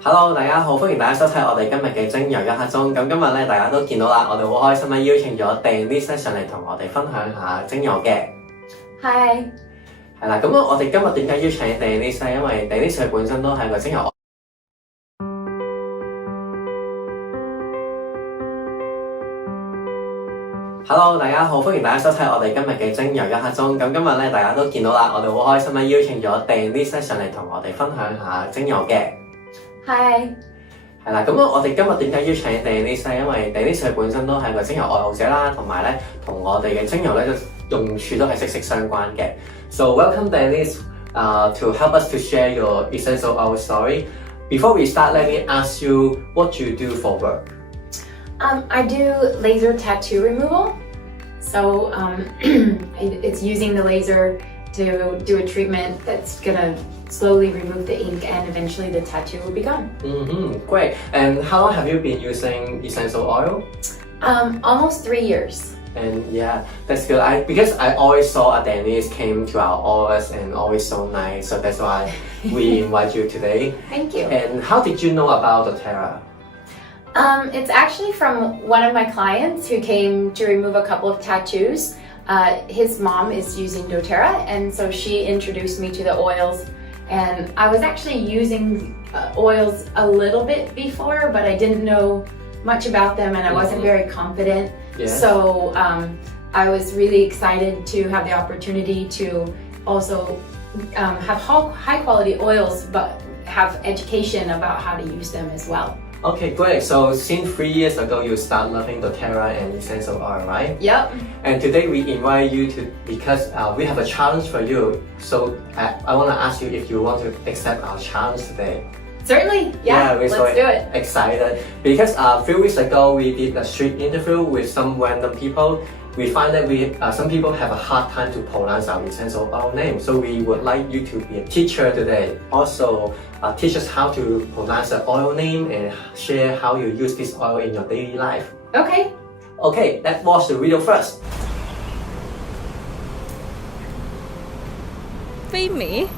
Hello， 大家好，歡迎大家收睇我哋今日嘅精油一刻鐘。咁今日咧，大家都見到啦，我哋好開心咧，邀請咗 Denise 上嚟同我哋分享下精油嘅。Hi。係啦，咁我哋今日點解邀請 Denise 咧？因為 Denise 佢本身都係個精油。Hello， 大家好，歡迎大家收睇我哋今日嘅精油一刻鐘。咁今日咧，大家都見到啦，我哋好開心咧，邀請咗 Denise 上嚟同我哋分享下精油嘅。Hi。係啦，咁我哋今日點解邀請 Denise 咧？因為 Denise 佢本身都係個精油愛好者啦，同埋咧同我哋嘅精油咧用處都係息息相關嘅。So welcome Denise, to help us to share your essential oil story. Before we start, let me ask you what you do for work. I do laser tattoo removal. So it's using the laser to do a treatment that's gonna slowly remove the ink and eventually the tattoo will be gone. Great. And how long have you been using essential oil? Almost 3 years. And yeah, that's good. Because I always saw Denise came to our office and always so nice. So that's why we invite you today. Thank you. And how did you know about doTERRA? It's actually from one of my clients who came to remove a couple of tattoos. His mom is using doTERRA, and so she introduced me to the oils. And I was actually using oils a little bit before, but I didn't know much about them and I wasn't very confident. Yeah. So I was really excited to have the opportunity to also have high quality oils, but have education about how to use them as well. Okay, great. So since 3 years ago, you start loving doTERRA and essential oil, right? Yep. And today we invite you to, because we have a challenge for you. So I want to ask you if you want to accept our challenge today. Certainly, yeah, we're let's do it. Excited because a few weeks ago we did a street interview with some random people. We find that some people have a hard time to pronounce our essential oil name. So we would like you to be a teacher today. Also teach us how to pronounce the oil name and share how you use this oil in your daily life. Okay. Okay, let's watch the video first. Feed me.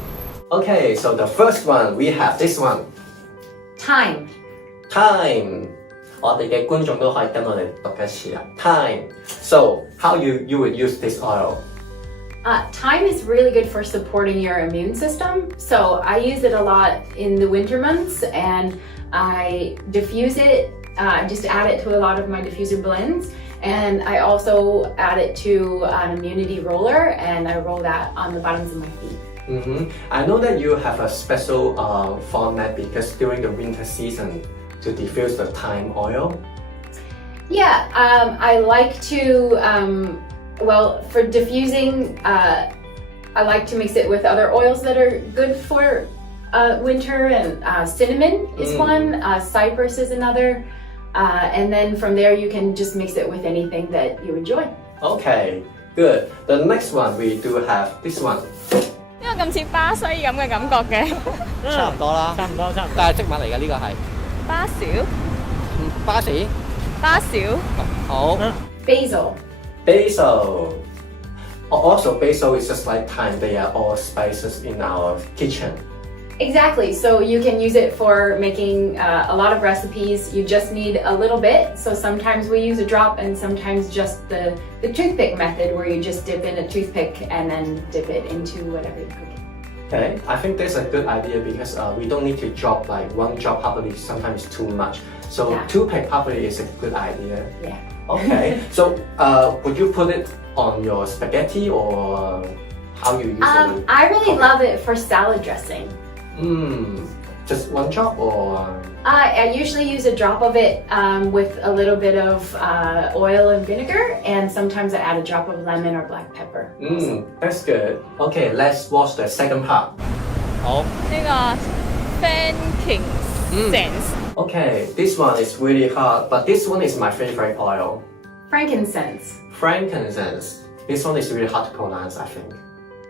Okay, so the first one we have this one. Time. Time. 我哋嘅觀眾都可以跟我哋讀一次啊。Time. So how you would use this oil? Thyme is really good for supporting your immune system. So I use it a lot in the winter months and I diffuse it, just add it to a lot of my diffuser blends. And I also add it to an immunity roller and I roll that on the bottoms of my feet. I know that you have a special format because during the winter season to diffuse the thyme oil. Yeah, I like to, well, for diffusing, I like to mix it with other oils that are good for winter, and cinnamon is one, cypress is another, and then from there you can just mix it with anything that you enjoy. Okay, good. The next one we do have this one. 呢個咁似巴西咁嘅感覺嘅，差唔多啦，差唔多，但係植物嚟嘅呢個係巴小，巴士，巴小，好。Basil. Basil. Also, basil is just like thyme. They are all spices in our kitchen. Exactly, so you can use it for making a lot of recipes. You just need a little bit. So sometimes we use a drop and sometimes just the toothpick method where you just dip in a toothpick and then dip it into whatever you're cooking. Okay, I think that's a good idea because we don't need to drop like one drop properly. Sometimes too much. So Yeah. two-pack properly is a good idea. Yeah. Okay, so would you put it on your spaghetti or how you usually? I really love it for salad dressing. Just one drop or? I usually use a drop of it with a little bit of oil and vinegar, and sometimes I add a drop of lemon or black pepper. That's good. Okay, let's watch the second part. 好，呢個 frankincense。 Okay, this one is really hard, but this one is my favorite oil. Frankincense. Frankincense. This one is really hard to pronounce, I think.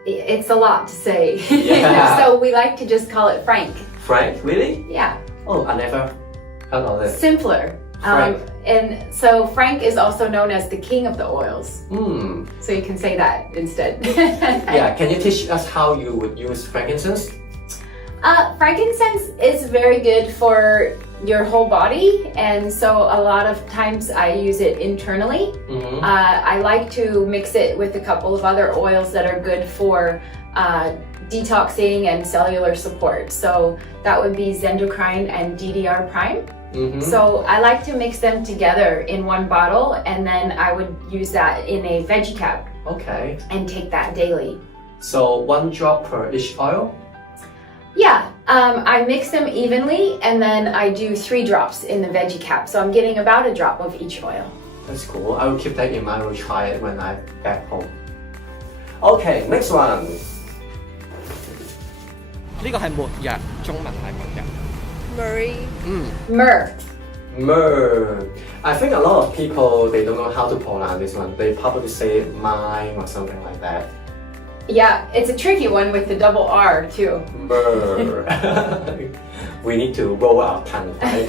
It's a lot to say. Yeah. So we like to just call it Frank. Frank, really? Yeah. Oh, I never heard of it. Simpler. Frank. And so Frank is also known as the king of the oils. Hmm. So you can say that instead. Yeah, can you teach us how you would use frankincense? Frankincense is very good for your whole body, and so a lot of times I use it internally. I like to mix it with a couple of other oils that are good for detoxing and cellular support. So that would be Zendocrine and DDR Prime. So I like to mix them together in one bottle, and then I would use that in a veggie cap. Okay. And take that daily. So 1 drop per each oil? Yeah, I mix them evenly, and then I do 3 drops in the veggie cap. So I'm getting about a drop of each oil. That's cool. I will keep that in mind. I will try it when I'm back home. Okay, next one. 呢個係沒藥，中文係沒藥。Marie. Myrrh. Myrrh. I think a lot of people, they don't know how to pronounce this one. They probably say mine or something like that. Yeah, it's a tricky one with the double R too. Myrrh. We need to roll our tongue, right?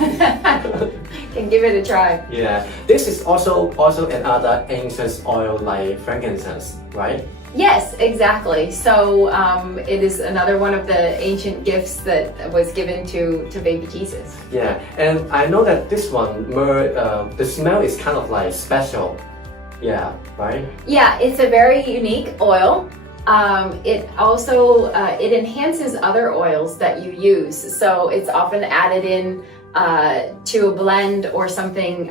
Can give it a try. Yeah. This is also another ancient oil like frankincense, right? Yes, exactly. So it is another one of the ancient gifts that was given to baby Jesus. Yeah, and I know that this one, myrrh, the smell is kind of like special. Yeah, right? Yeah, it's a very unique oil. It also it enhances other oils that you use. So it's often added in to a blend or something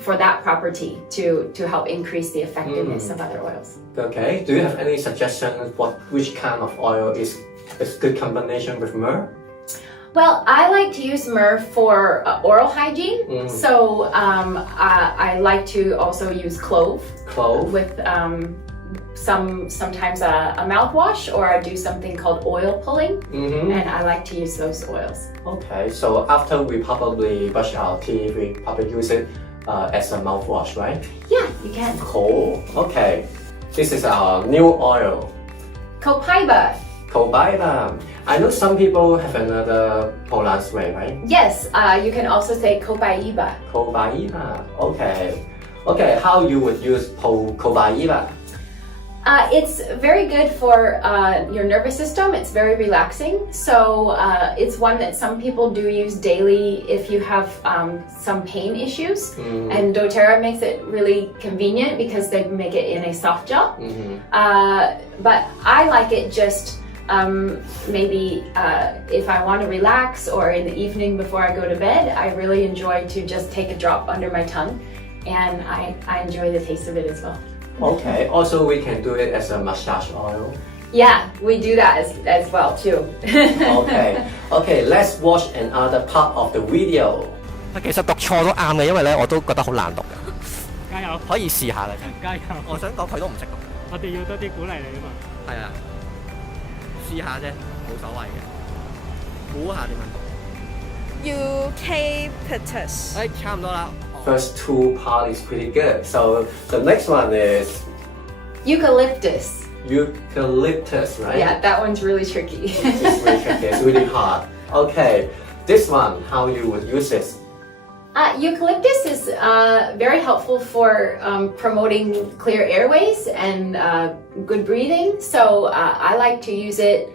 for that property to help increase the effectiveness of other oils. Okay. Do you have any suggestions which kind of oil is good combination with myrrh? Well, I like to use myrrh for oral hygiene. So I like to also use clove. Clove. With sometimes a mouthwash, or I do something called oil pulling, and I like to use those oils. Okay, so after we probably brush our teeth, we probably use it as a mouthwash, right? Yeah, you can. Cool. Okay, this is our new oil. Copaiba. Copaiba. I know some people have another pronounced way, right? Yes, you can also say copaiba. Copaiba. Okay. Okay, how you would use copaiba? It's very good for your nervous system. It's very relaxing. So it's one that some people do use daily if you have some pain issues. And doTERRA makes it really convenient because they make it in a soft gel. But I like it just maybe if I want to relax or in the evening before I go to bed. I really enjoy to just take a drop under my tongue, and I enjoy the taste of it as well. Okay, also we can do it as a massage oil. Yeah, we do that as well too. Okay, let's watch another part of the video. 其實讀錯都啱嘅，因為咧我都覺得好難讀嘅。加油！可以試下嘅。加油！我想講佢都唔識讀。我哋要多啲鼓勵你啊嘛。係啊，試下啫，冇所謂嘅。估下點樣讀？ Eucalyptus. 差唔多啦。First 2 part is pretty good. So the next one is Eucalyptus. eucalyptus, right? Yeah, that one's really tricky. It's really tricky. It's really hard. Okay, this one, how you would use it? Eucalyptus is very helpful for promoting clear airways and good breathing. So I like to use it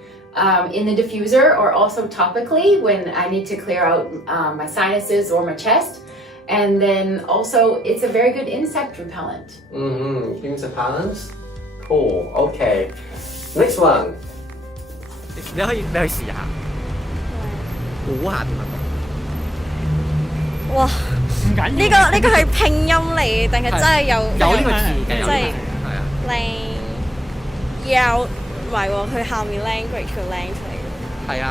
in the diffuser or also topically when I need to clear out my sinuses or my chest. And then also, it's a very good insect repellent. Insect repellent? Cool. Okay. Next one. 你可以試下，估下點樣讀？哇！唔緊要。呢個係拼音嚟定係真係有呢個字嘅，有呢個字係啊。有唔係喎？佢下面 language 個 language 嚟嘅。係啊。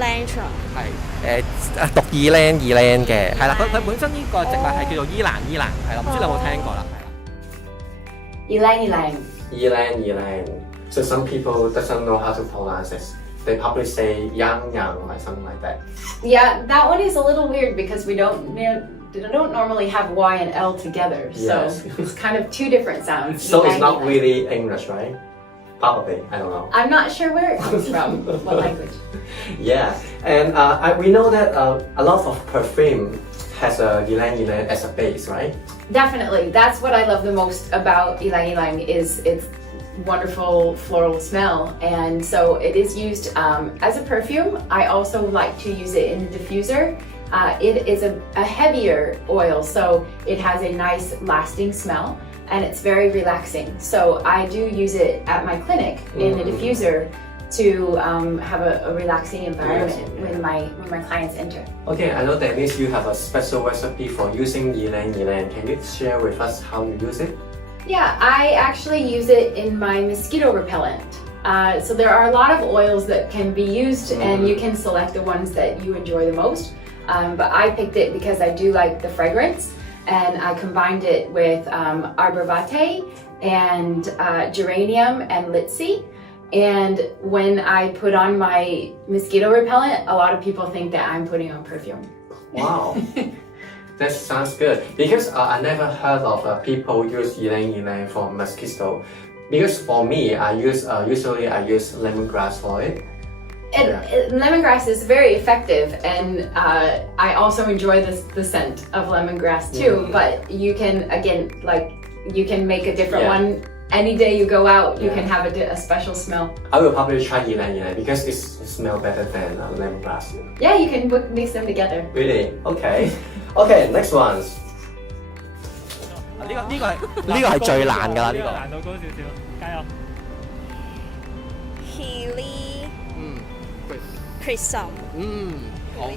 language 係讀意蘭嘅，係啦。佢本身呢個植物係叫做依蘭，係啦。唔知你有冇聽過啦？係啦。Ylang. So some people doesn't know how to pronounce it. They probably say yang or something like that. Yeah, that one is a little weird because we don't normally have Y and L together. So Yes. it's kind of 2 different sounds. So it's not Ylang. really English, right? Probably. I don't know. I'm not sure where it comes from, what language. Yeah, and we know that a lot of perfume has a ylang as a base, right? Definitely. That's what I love the most about Ylang is it's wonderful floral smell, and so it is used as a perfume. I also like to use it in the diffuser. It is a heavier oil, so it has a nice lasting smell, and it's very relaxing. So I do use it at my clinic in the diffuser to have a relaxing environment when my clients enter. Okay, I know Denise, you have a special recipe for using ylang ylang. Can you share with us how you use it? Yeah, I actually use it in my mosquito repellent. So there are a lot of oils that can be used, and you can select the ones that you enjoy the most. But I picked it because I do like the fragrance, and I combined it with arbor vitae and geranium and litsi. And when I put on my mosquito repellent, a lot of people think that I'm putting on perfume. Wow. That sounds good, because I never heard of people use ylang ylang for mosquito. Because for me, I use usually I use lemongrass for it. Lemongrass is very effective, and I also enjoy the scent of lemongrass too. But you can you can make a different one. Any day you go out, you can have a special smell. I will probably try ylang ylang because it smells better than lemongrass. Yeah, you can mix them together. Really? Okay. Okay, next one. 呢個係最難㗎啦，呢個難度高少少，加油。Helichrysum。好。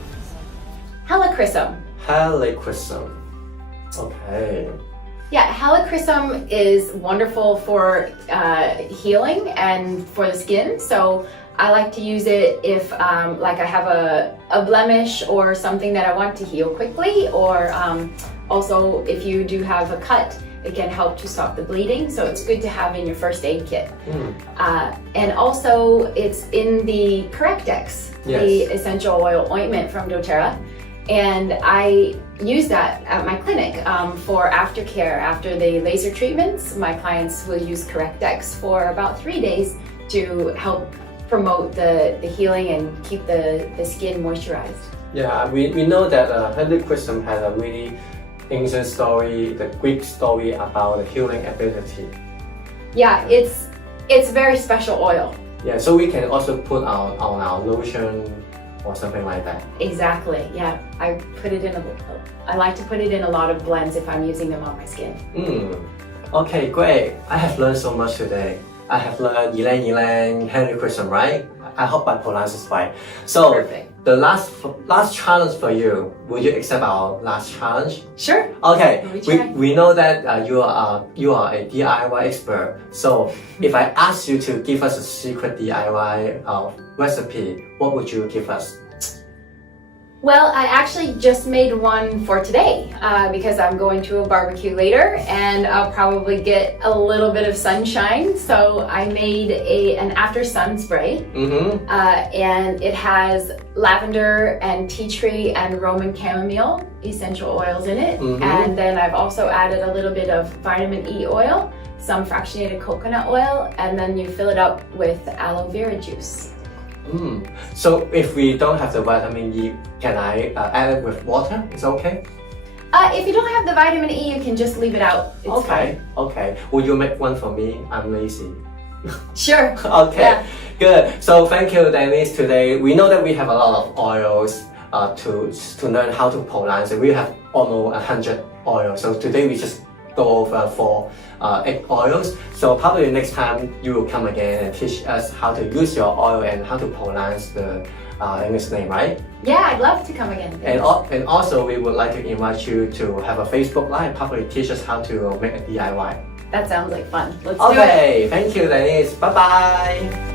Helichrysum. Helichrysum. Okay. Yeah, helichrysum is wonderful for healing and for the skin. So I like to use it if like I have a blemish or something that I want to heal quickly, or also if you do have a cut, it can help to stop the bleeding. So it's good to have in your first aid kit. And also it's in the Correctex, the essential oil ointment from doTERRA. And I use that at my clinic for aftercare. After the laser treatments, my clients will use Correctex for about 3 days to help promote the healing and keep the skin moisturized. Yeah, we know that Helichrysum has a really ancient story, the Greek story about the healing ability. Yeah, it's very special oil. Yeah, so we can also put on our lotion or something like that. Exactly, yeah. I like to put it in a lot of blends if I'm using them on my skin. Okay, great. I have learned so much today. I have learned ylang ylang, Helichrysum, right? I hope I pronounced it right. So, perfect. The last challenge for you. Will you accept our last challenge? Sure. Okay. We know that you are a DIY expert. So if I ask you to give us a secret DIY recipe, what would you give us? Well, I actually just made one for today because I'm going to a barbecue later, and I'll probably get a little bit of sunshine. So I made an after sun spray, and it has lavender and tea tree and Roman chamomile essential oils in it. And then I've also added a little bit of vitamin E oil, some fractionated coconut oil, and then you fill it up with aloe vera juice. So if we don't have the vitamin E, can I add it with water? It's okay? If you don't have the vitamin E, you can just leave it out. It's fine. Okay. Will you make one for me? I'm lazy. Sure. Okay, yeah. Good. So thank you, Denise. Today we know that we have a lot of oils to learn how to pronounce it. We have almost 100 oils. So today we just go over 4 egg oils. So probably next time you will come again and teach us how to use your oil and how to pronounce the English name, right? Yeah, I'd love to come again. And also we would like to invite you to have a Facebook Live, probably teach us how to make a DIY. That sounds like fun. Let's do it. Okay, thank you, Denise. Bye-bye.